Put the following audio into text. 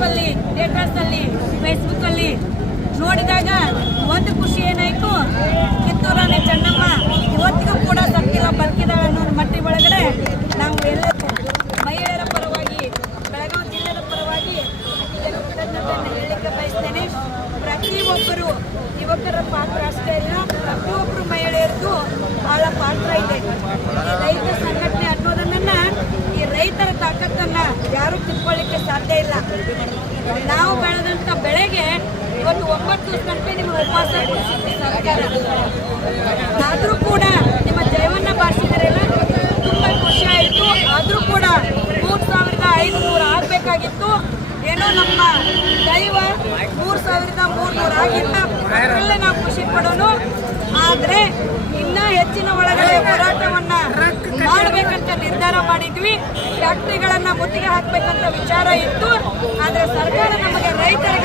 Status ಅಲ್ಲಿ ಫೇಸ್ಬುಕ್ಕಲ್ಲಿ ನೋಡಿದಾಗ ಒಂದು ಖುಷಿ ಏನಾಯಿತು? ಕಿತ್ತೂರಾಣಿ ಚೆನ್ನಮ್ಮ ಇವತ್ತಿಗೂ ಕೂಡ ಸತ್ತಿಲ್ಲ ಬದುಕಿದಾಳೆ ಅನ್ನೋ ಮಟ್ಟಿ ಒಳಗಡೆ ನಾವು ಎಲ್ಲ ಮಹಿಳೆಯರ ಪರವಾಗಿ, ಬೆಳಗಾವಿ ಜಿಲ್ಲೆಯ ಪರವಾಗಿ ಕೃತಜ್ಞತೆಯನ್ನು ಹೇಳಲಿಕ್ಕೆ ಬಯಸ್ತೇನೆ. ಪ್ರತಿಯೊಬ್ಬರು ಯುವಕರ ಪಾತ್ರ ಅಷ್ಟೇ ಇಲ್ಲ ಪ್ರತಿಯೊಬ್ಬರು ಮಹಿಳೆಯರಿಗೂ ಬಹಳ ಪಾತ್ರ ಇದೆ. ರೈತ ಸಂಘಟನೆ ಅನ್ನೋದನ್ನ ಈ ರೈತರ ತಾಕತ್ತನ್ನ ಯಾರು ಸಾಧ್ಯ ಇಲ್ಲ. ನಾವು ಬೆಳೆದಂಥ ಬೆಳೆಗೆ ಒಂದು ಒಂಬತ್ತು ಗಂಟೆ ನಿಮ್ಮ ಉಪವಾಸ ಸರ್ಕಾರ. ಆದರೂ ಕೂಡ ನಿಮ್ಮ ಜಯವನ್ನ ಬಾರಿಸಿದ್ರಲ್ಲ ತುಂಬಾ ಖುಷಿ ಆಯ್ತು. ಆದ್ರೂ ಕೂಡ ಮೂರು ಸಾವಿರದ ಐದುನೂರು ಆಗಬೇಕಾಗಿತ್ತು. ಏನೋ ನಮ್ಮ ದೈವ ಮೂರು ಸಾವಿರದ ಮೂರ್ನೂರು ಆಗಿಲ್ಲ. ಅದರಲ್ಲೇ ನಾವು ಖುಷಿ ಪಡೋನು ಆದ್ರೆ ಇನ್ನ ಹೆಚ್ಚಿನ ಒಳಗಡೆ ಹೋರಾಟವನ್ನ ಮಾಡಬೇಕಂತ ನಿರ್ಧಾರ ಮಾಡಿದ್ವಿ. ಫ್ಯಾಕ್ಟ್ರಿಗಳನ್ನ ಮುತ್ತಿಗೆ ಹಾಕಬೇಕಂತ ವಿಚಾರ ಇತ್ತು. ಆದ್ರೆ ಸರ್ಕಾರ ನಮಗೆ ರೈತರ